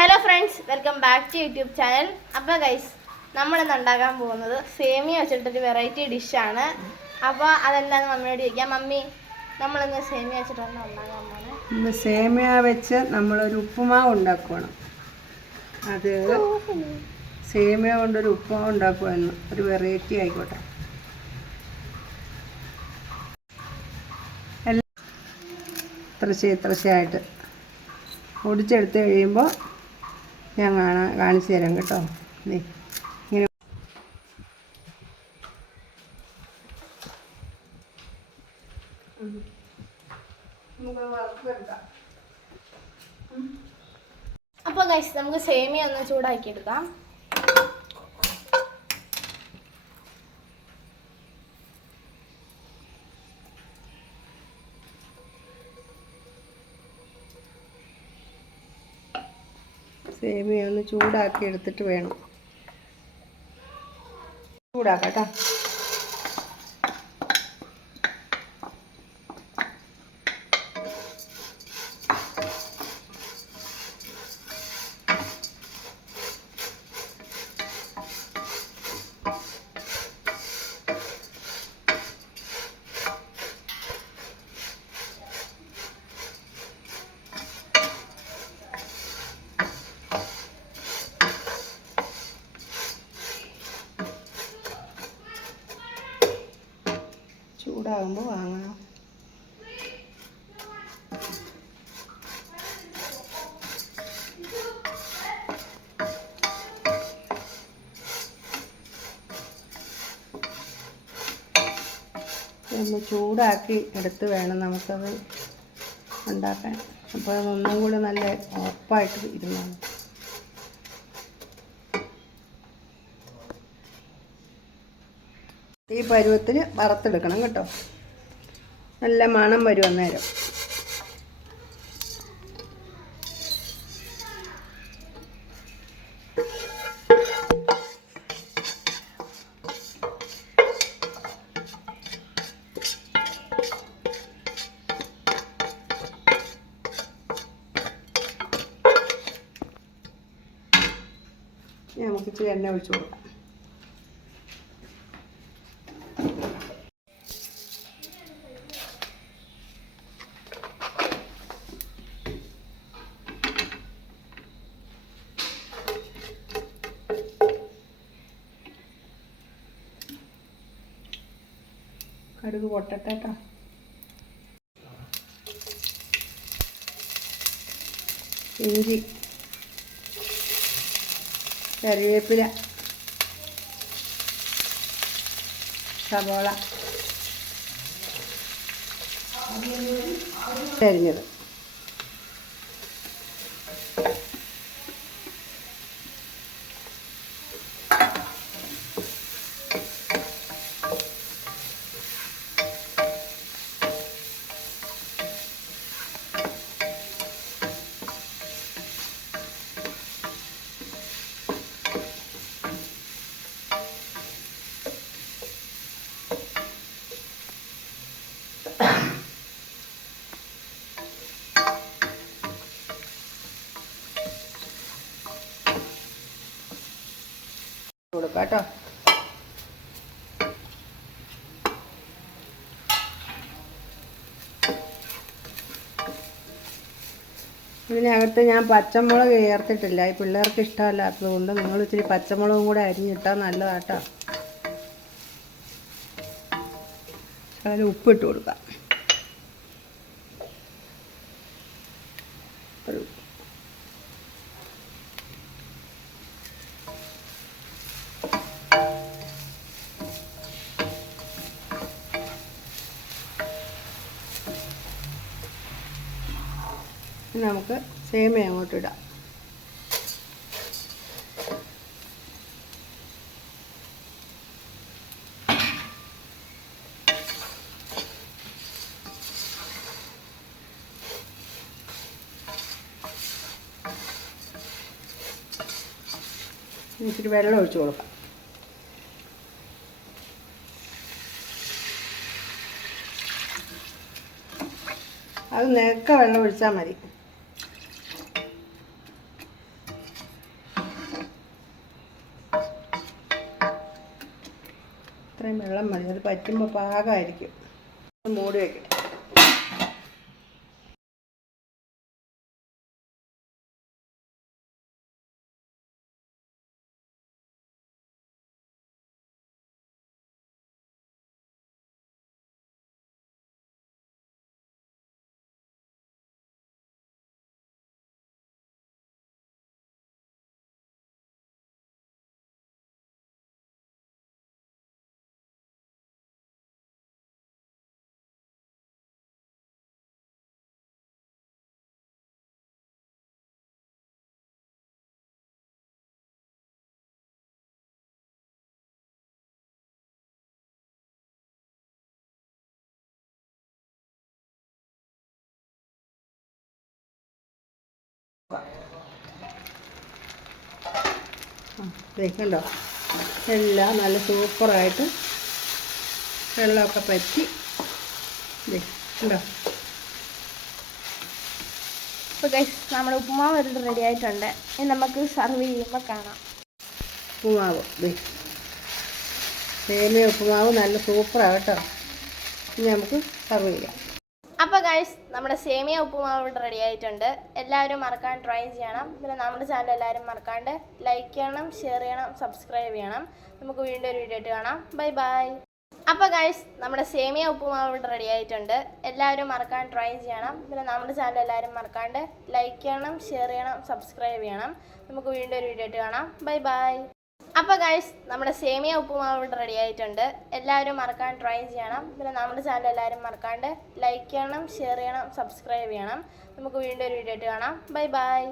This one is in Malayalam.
Friends welcome back to YouTube channel അപ്പോൾ ഗൈസ് നമ്മളിന്ന് ഉണ്ടാക്കാൻ പോകുന്നത് സേമിയ വെച്ചിട്ടൊരു വെറൈറ്റി ഡിഷാണ് അപ്പോൾ അതെന്താന്ന് മമ്മിയോട് ചോദിക്കാം. മമ്മി നമ്മളിന്ന് സേമിയ വെച്ചിട്ടാണ് ഉണ്ടാക്കാൻ പോകുന്നത് ഇന്ന് സേമിയ വെച്ച് നമ്മളൊരു ഉപ്പുമാവ് ഉണ്ടാക്കണം. അത് സേമിയ കൊണ്ടൊരു ഉപ്പുമാവ് ഉണ്ടാക്കുവാണ് ഒരു വെറൈറ്റി ആയിക്കോട്ടെ. എല്ലാം ഇത്രശ ആയിട്ട് പൊടിച്ചെടുത്ത് കഴിയുമ്പോൾ ഞാൻ കാണാ കാണിച്ചു തരാം കേട്ടോ. ഇങ്ങനെ അപ്പോൾ ഗൈസ് നമുക്ക് സേമിയ ഒന്ന് ചൂടാക്കി സേമിയ ഒന്ന് ചൂടാക്കി എടുത്തിട്ട് വേണം. ചൂടാക്കാം കേട്ടോ ചൂടാകുമ്പോൾ വാങ്ങണം. ഒന്ന് ചൂടാക്കി എടുത്ത് വേണം നമുക്കത് ഉണ്ടാക്കാൻ. അപ്പോൾ അതൊന്നും കൂടി നല്ല ഉറപ്പായിട്ട് ഇരുന്നാണ് ഈ പരുവത്തിൽ വറുത്തെടുക്കണം കേട്ടോ. നല്ല മണം വരും അന്നേരം. നമുക്ക് ഇച്ചിരി എണ്ണ ഒഴിച്ചു കൊടുക്കാം. കടുക് പൊട്ടട്ടെ കേട്ടോ ഇഞ്ചി കറിവേപ്പില സവോള. അരിഞ്ഞത്. കൊടുക്കാം കേട്ടോ ഇതിനകത്ത് ഞാൻ പച്ചമുളക് ചേർത്തിട്ടില്ല. ഈ പിള്ളേർക്ക് ഇഷ്ടമല്ലാത്തത് കൊണ്ട് നിങ്ങൾ ഇച്ചിരി പച്ചമുളകും കൂടെ അരിഞ്ഞിട്ടാൽ നല്ലതാട്ടോ. ഉപ്പിട്ട് കൊടുക്കാം. നമുക്ക് സേമിയ അങ്ങോട്ട് ഇടാം. ഇച്ചിരി വെള്ളം ഒഴിച്ചു കൊടുക്കാം. അത് നേക്ക വെള്ളം ഒഴിച്ചാൽ മതി. ഇത്രയും വെള്ളം മതി. അത് പറ്റുമ്പോൾ പാകമായിരിക്കും മൂടി വയ്ക്കട്ടെ കണ്ടോ എല്ലാം നല്ല സൂപ്പറായിട്ട് വെള്ളമൊക്കെ പറ്റി. കണ്ടോ? അപ്പോൾ ഗൈസ് നമ്മുടെ ഉപ്പുമാവ് ഒരു റെഡി ആയിട്ടുണ്ട്. ഇനി നമുക്ക് സർവ് ചെയ്യുമ്പോൾ കാണാം. ഉപ്പുമാവ് സേമിയ ഉപ്പുമാവ് നല്ല സൂപ്പറാണ് കേട്ടോ. ഇനി നമുക്ക് സർവ് ചെയ്യാം. ഗൈസ് നമ്മുടെ സേമിയ ഉപ്പുമാവ് ഇവിടെ റെഡി ആയിട്ടുണ്ട്. എല്ലാവരും മറക്കാൻ ട്രൈ ചെയ്യണം. പിന്നെ നമ്മുടെ ചാനൽ എല്ലാവരും മറക്കാണ്ട് ലൈക്ക് ചെയ്യണം ഷെയർ ചെയ്യണം സബ്സ്ക്രൈബ് ചെയ്യണം. നമുക്ക് വീണ്ടും ഒരു വീഡിയോ ആയിട്ട് കാണാം. ബൈ ബൈ അപ്പോൾ ഗൈസ് നമ്മുടെ സേമിയ ഉപ്പുമാവ് ഇവിടെ റെഡി ആയിട്ടുണ്ട്. എല്ലാവരും മറക്കാൻ ട്രൈ ചെയ്യണം. പിന്നെ നമ്മുടെ ചാനൽ എല്ലാവരും മറക്കാണ്ട് ലൈക്ക് ചെയ്യണം ഷെയർ ചെയ്യണം സബ്സ്ക്രൈബ് ചെയ്യണം. നമുക്ക് വീണ്ടും ഒരു വീഡിയോ ആയിട്ട് കാണാം. ബൈ ബൈ അപ്പോൾ ഗൈസ് നമ്മുടെ സേമിയ ഉപ്പുമാവ് ഇവിടെ റെഡി ആയിട്ടുണ്ട്. എല്ലാവരും മറക്കാൻ ട്രൈ ചെയ്യണം. പിന്നെ നമ്മുടെ ചാനൽ എല്ലാവരും മറക്കാണ്ട് ലൈക്ക് ചെയ്യണം ഷെയർ ചെയ്യണം സബ്സ്ക്രൈബ് ചെയ്യണം. നമുക്ക് വീണ്ടും ഒരു വീഡിയോ ആയിട്ട് കാണാം. Bye bye